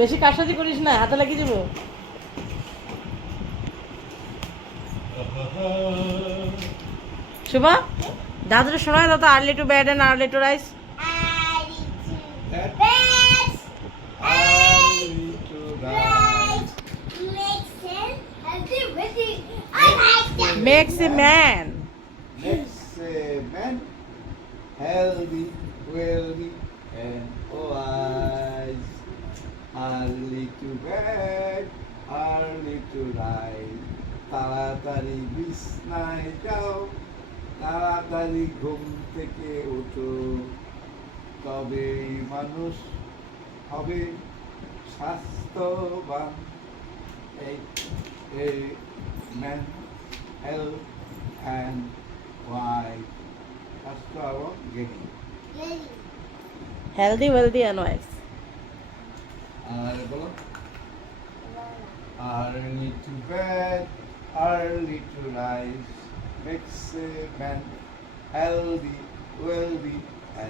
বেশি কাশাদি করিস না, হাতে লাগিয়ে যাবো। শুভা, দাদুরে শোনায় দাও তো, early to bed and early to rise. Makes a man. Makes a man healthy, wealthy, and wise. Early to bed, early to rise. তাড়াতাড়ি বিছনায় যাও, তাড়াতাড়ি ঘুম থেকে ওঠো, তবেই মানুষ হবে স্বাস্থ্যবান। A man health and wise. স্বাস্থ্য এবং জ্ঞানী। Healthy, wealthy and wise. আর বলো, early to bed, early to rise, makes a man healthy, wealthy,